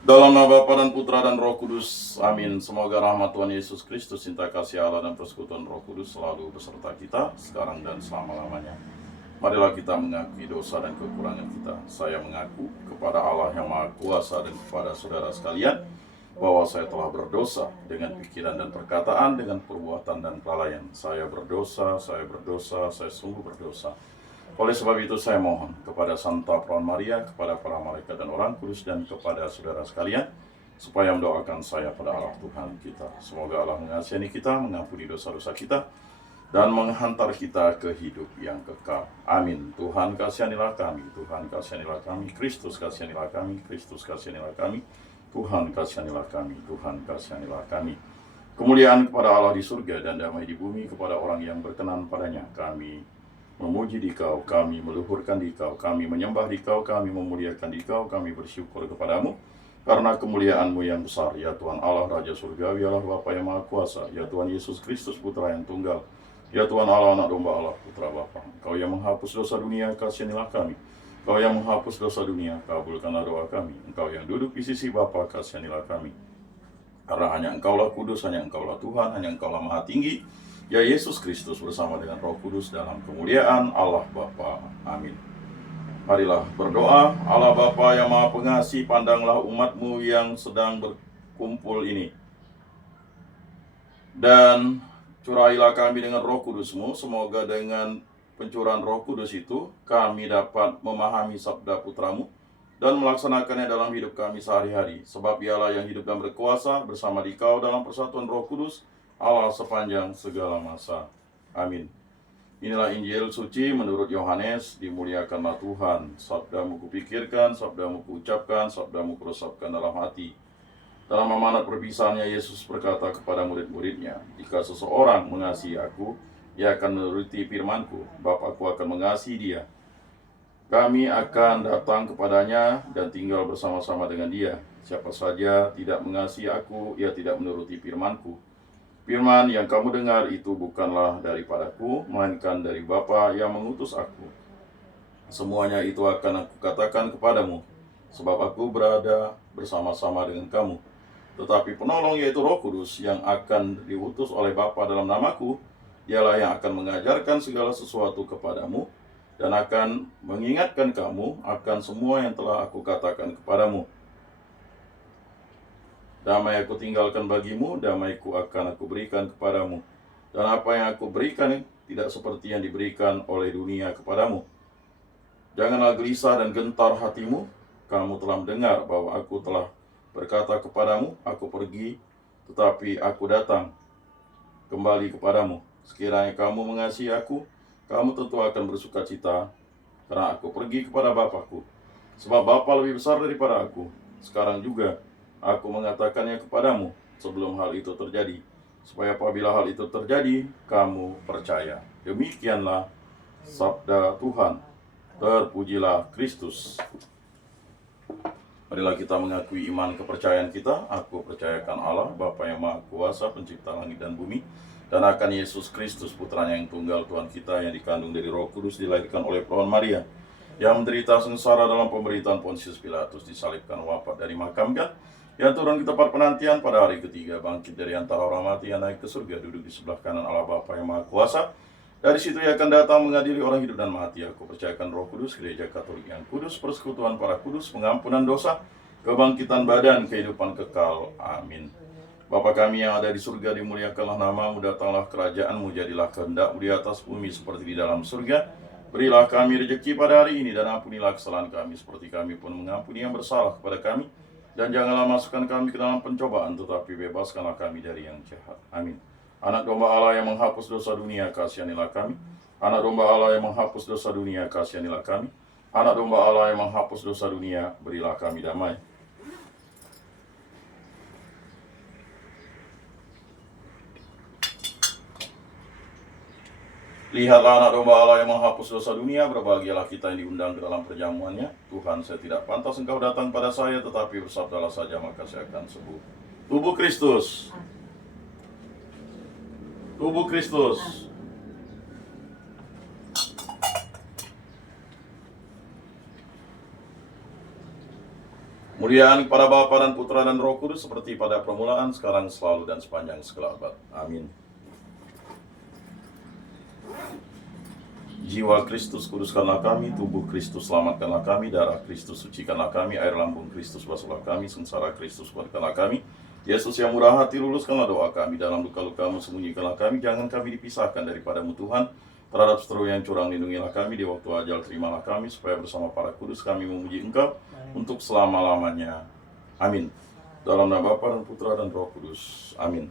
Dalam nama Bapa dan Putra dan Roh Kudus, amin. Semoga rahmat Tuhan Yesus Kristus, cinta kasih Allah dan persekutuan Roh Kudus selalu beserta kita, sekarang dan selama-lamanya. Marilah kita mengakui dosa dan kekurangan kita. Saya mengaku kepada Allah yang Maha Kuasa dan kepada saudara sekalian, bahwa saya telah berdosa dengan pikiran dan perkataan, dengan perbuatan dan kelalaian. Saya berdosa, saya sungguh berdosa. Oleh sebab itu saya mohon kepada Santa Perawan Maria, kepada para malaikat dan orang kudus, dan kepada saudara sekalian, supaya mendoakan saya pada Allah Tuhan kita. Semoga Allah mengasihani kita, mengampuni dosa-dosa kita, dan menghantar kita ke hidup yang kekal. Amin. Tuhan kasihanilah kami, Tuhan kasihanilah kami, Kristus kasihanilah kami, Kristus kasihanilah kami, Tuhan kasihanilah kami, Tuhan kasihanilah kami. Kemuliaan kepada Allah di surga dan damai di bumi kepada orang yang berkenan padanya. Kami memuji di Kau, kami meluhurkan di Kau, kami menyembah di Kau, kami memuliakan di Kau, kami bersyukur kepadamu karena kemuliaan-Mu yang besar, ya Tuhan Allah Raja Surgawi, Allah Bapa yang Maha Kuasa, ya Tuhan Yesus Kristus Putra yang Tunggal, ya Tuhan Allah Anak Domba Allah Putra Bapa. Kau yang menghapus dosa dunia, kasihanilah kami. Kau yang menghapus dosa dunia, kabulkanlah doa kami. Engkau yang duduk di sisi Bapa, kasihanilah kami. Karena hanya Engkaulah kudus, hanya Engkaulah Tuhan, hanya Engkaulah Maha Tinggi, ya Yesus Kristus bersama dengan Roh Kudus dalam kemuliaan Allah Bapa. Amin. Marilah berdoa. Allah Bapa yang Maha Pengasih, pandanglah umat-Mu yang sedang berkumpul ini, dan curailah kami dengan Roh Kudus-Mu. Semoga dengan pencurahan Roh Kudus itu kami dapat memahami sabda Putra-Mu dan melaksanakannya dalam hidup kami sehari-hari. Sebab Ialah yang hidup dan berkuasa bersama di Kau dalam persatuan Roh Kudus, Allah sepanjang segala masa. Amin. Inilah Injil suci menurut Yohanes. Dimuliakanlah Tuhan. Sabda-Mu kupikirkan, sabda-Mu kuucapkan, sabda-Mu kuresapkan dalam hati. Dalam amanat perpisahannya, Yesus berkata kepada murid-muridnya, jika seseorang mengasihi aku, ia akan menuruti firman-Ku. Bapa-Ku akan mengasihi dia. Kami akan datang kepadanya dan tinggal bersama-sama dengan dia. Siapa saja tidak mengasihi aku, ia tidak menuruti firman-Ku. Firman yang kamu dengar itu bukanlah daripadaku, melainkan dari Bapa yang mengutus aku. Semuanya itu akan aku katakan kepadamu, sebab aku berada bersama-sama dengan kamu. Tetapi penolong, yaitu Roh Kudus, yang akan diutus oleh Bapa dalam namaku, dialah yang akan mengajarkan segala sesuatu kepadamu, dan akan mengingatkan kamu akan semua yang telah aku katakan kepadamu. Damai aku tinggalkan bagimu, damai-Ku akan aku berikan kepadamu. Dan apa yang aku berikan tidak seperti yang diberikan oleh dunia kepadamu. Janganlah gelisah dan gentar hatimu. Kamu telah mendengar bahwa aku telah berkata kepadamu, aku pergi, tetapi aku datang kembali kepadamu. Sekiranya kamu mengasihi aku, kamu tentu akan bersuka cita, karena aku pergi kepada Bapa-Ku. Sebab Bapa lebih besar daripada aku. Sekarang juga aku mengatakannya kepadamu sebelum hal itu terjadi, supaya apabila hal itu terjadi, kamu percaya. Demikianlah sabda Tuhan. Terpujilah Kristus. Marilah kita mengakui iman kepercayaan kita. Aku percayakan Allah, Bapa yang Maha Kuasa, pencipta langit dan bumi, dan akan Yesus Kristus, Putranya yang tunggal, Tuhan kita, yang dikandung dari Roh Kudus, dilahirkan oleh Perawan Maria, yang menderita sengsara dalam pemerintahan Pontius Pilatus, disalibkan, wafat, dan dimakamkan, yang turun ke tempat penantian, pada hari ketiga bangkit dari antara orang mati, yang naik ke surga, duduk di sebelah kanan Allah Bapa yang Maha Kuasa. Dari situ ia akan datang mengadili orang hidup dan mati. Aku percayakan Roh Kudus, Gereja Katolik yang kudus, persekutuan para kudus, pengampunan dosa, kebangkitan badan, kehidupan kekal. Amin. Bapa kami yang ada di surga, dimuliakanlah namamu, datanglah kerajaanmu, jadilah kehendak-Mu di atas bumi seperti di dalam surga. Berilah kami rezeki pada hari ini, dan ampunilah kesalahan kami seperti kami pun mengampuni yang bersalah kepada kami. Dan janganlah masukkan kami ke dalam pencobaan, tetapi bebaskanlah kami dari yang jahat. Amin. Anak domba Allah yang menghapus dosa dunia, kasihanilah kami. Anak domba Allah yang menghapus dosa dunia, kasihanilah kami. Anak domba Allah yang menghapus dosa dunia, berilah kami damai. Lihatlah anak domba Allah yang menghapus dosa dunia, berbahagialah kita yang diundang ke dalam perjamuannya. Tuhan, saya tidak pantas Engkau datang pada saya, tetapi bersabdalah saja, maka saya akan sembuh. Tubuh Kristus. Tubuh Kristus. Kemuliaan kepada Bapa dan Putra dan Roh Kudus seperti pada permulaan, sekarang, selalu, dan sepanjang segala abad. Amin. Jiwa Kristus kuduskanlah kami, tubuh Kristus selamatkanlah kami, darah Kristus sucikanlah kami, air lambung Kristus basuhlah kami, sengsara Kristus kuatkanlah kami. Yesus yang murah hati, luluskanlah doa kami, dalam luka-lukamu sembunyikanlah kami, jangan kami dipisahkan daripadamu Tuhan. Terhadap seteru yang curang lindungilah kami, di waktu ajal terimalah kami, supaya bersama para kudus kami memuji Engkau untuk selama-lamanya. Amin. Dalam nama Bapa dan Putra dan Roh Kudus. Amin.